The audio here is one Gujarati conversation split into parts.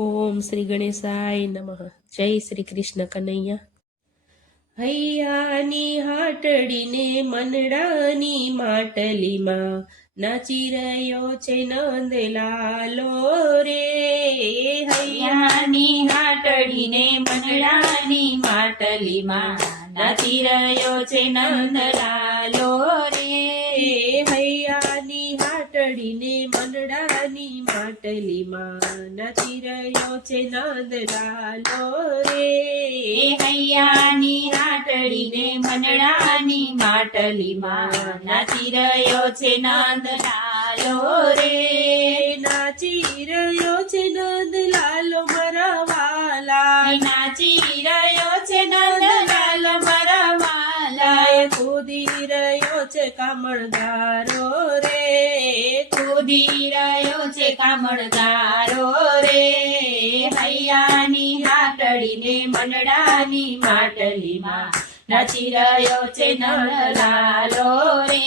ઓમ શ્રી ગણેશાય નમઃ. જય શ્રી કૃષ્ણ કનૈયા. હૈયાની હાટડીને મનડાની માટલીમાં નાચી રહ્યો છે નંદલાલો રે. હૈયાની હાટડીને મનડાની માટલીમાં નાચી રહ્યો છે નંદલાલો રે. હૈયાની હાટડીને મનડાની માટલીમાં નાચી રહ્યો છે નંદલાલો રે. હૈયાની હાટડીને મનડાની માટલીમાં નાચી રહ્યો છે નંદલાલો રે. નાચી રહ્યો છે નંદલાલો મારા વાલા, નાચી રહ્યો છે નંદલાલ મારા વાલા. કૂદી રહ્યો છે કામણદારો રે. કૂદી રહ્યો છે કામણદારો રે. હૈયાની હાટડીને મનડાની માટલીમાં નાચી રહ્યો છે નંદલાલો રે.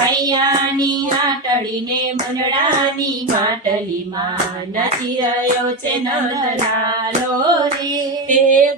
હૈયાની હાટડીને મનડાની માટલીમાં નાચી રહ્યો છે નંદલાલો રે.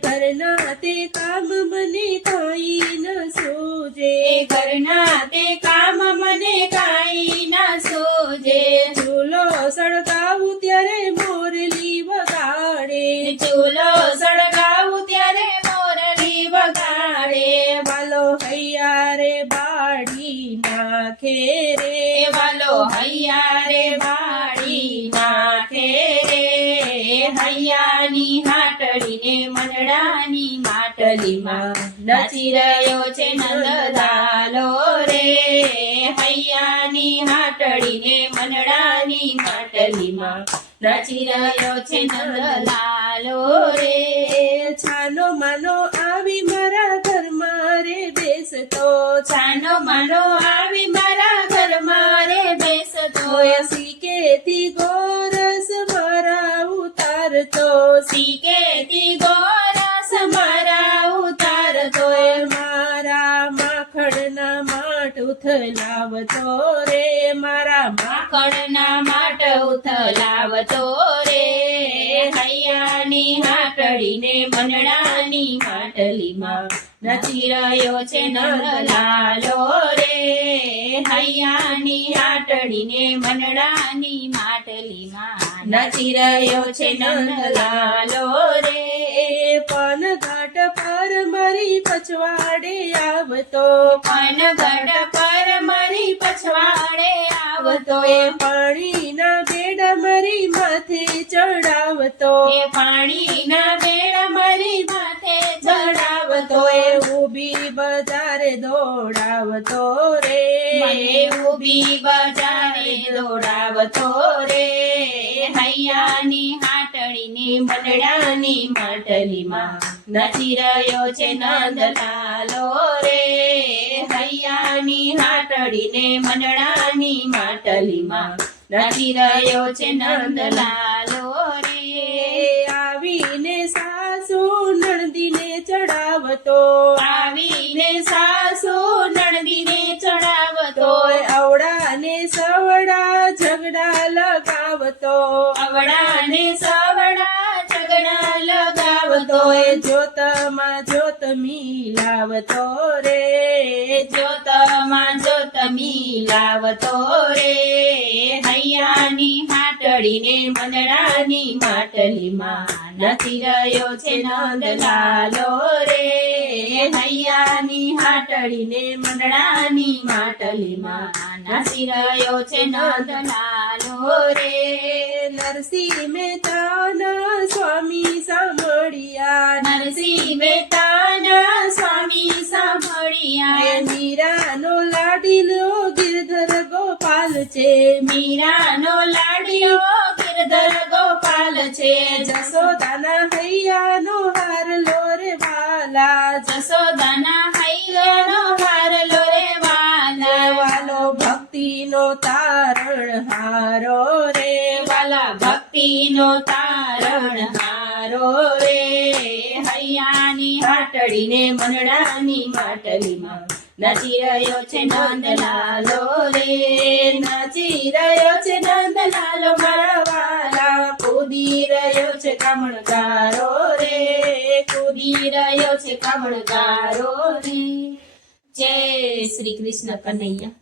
ઘરના તે કામ મને કાંઈ ન સૂજે, ઘરના તે કામ મને કાંઈ ના સૂજે. ચૂલો સળગાવું ત્યારે મોરલી વગાડે, ચૂલો સળગાવું ત્યારે મોરલી વગાડે. વાલો હૈયા રે બાળી નાખે રે. વાલો હૈયા રે બાળી નાખે રે. હૈયાની હાટડીને મનડાની માટલીમાં નાચી રહ્યો છે નંદલાલો રે. હૈયાની હાટડીને મનડાની માટલીમાં નાચી રહ્યો છે નંદલાલો રે. છાનો માનો આવી મારા ઘરમાં રે બેસતો, છાનો માનો આવી મારા ઘરમાં રે બેસતો. શીકેથી ગોરસ મારા ઉતારતો, શીકેથી ગોરસ મારા ઉતારતો. મારા માખણના માટ ઉથલાવતો રે. મારા માખણના માટ ઉથલાવતો રે. હૈયાની હાટડીને મનડાની માટલીમાં નાચી રહ્યો છે નંદલાલો રે. હૈયાની હાટડીને મનડાની માટલીમાં નાચી રહ્યો છે નંદલાલો રે. પનઘાટ પર મારી પછવાડે આવતો, પનઘટ પર મારી પછવાડે આવતો. પાણીના બેડા મારી માથે ચડાવતો, પાણીના બેડા મારી માથે ચડાવતો. ઊભી બજારે દોડાવતો રે. ઊભી બજારે દોડાવતો રે. હૈયાની હાટડીને મનડાની માટલીમાં નાચી રહ્યો છે નંદલાલો રે. હૈયાની હાટડીને મનડાની માટલીમાં નાચી રહ્યો છે નંદલાલો રે. આવીને સાસુ નણદીને ચડાવતો, આવીને સાસુ નણદીને ચડાવતો. અવડાને સવડા ઝઘડા લગાવતો, અવડાને સવડા ઝઘડા લગાવતો. જોતમાં જોત મિલાવતો રે. જોતમાં જોત મિલાવતો રે. હૈયાની હાટડીને મનડાની માટલીમાં નાચી રહ્યો છે નંદલાલો રે. હૈયાની હાટડીને મનડાની માટલીમાં નાચી રહ્યો છે નંદલાલો રે. નરસિંહ મહેતાના સ્વામી સાંભળ્યા, નરસિંહ મહેતાના સ્વામી સાંભળ્યા. મીરાનો લાડીલો ગિરધર ગોપાલ છે. મીરાનો લાડીલો ગિરધર ગોપાલ છે. જસોદાના હૈયાનો હારલો રે વાલા, જસોદાના હૈયાનો હારલો રે વાલા. વાલો ભક્તિનો તારણ હારો રે. વાલા ભક્તિનો તારણ હારો રે. હૈયાની હાટડીને મનડાની માટલીમાં નાચી રહ્યો છે નંદલાલો રે. નાચી રહ્યો છે નંદલાલો મારા વાલા. કૂદી રહ્યો છે કામણગારો રે કૂદી રહ્યો છે કામણગારો રે જય શ્રી કૃષ્ણ કનૈયા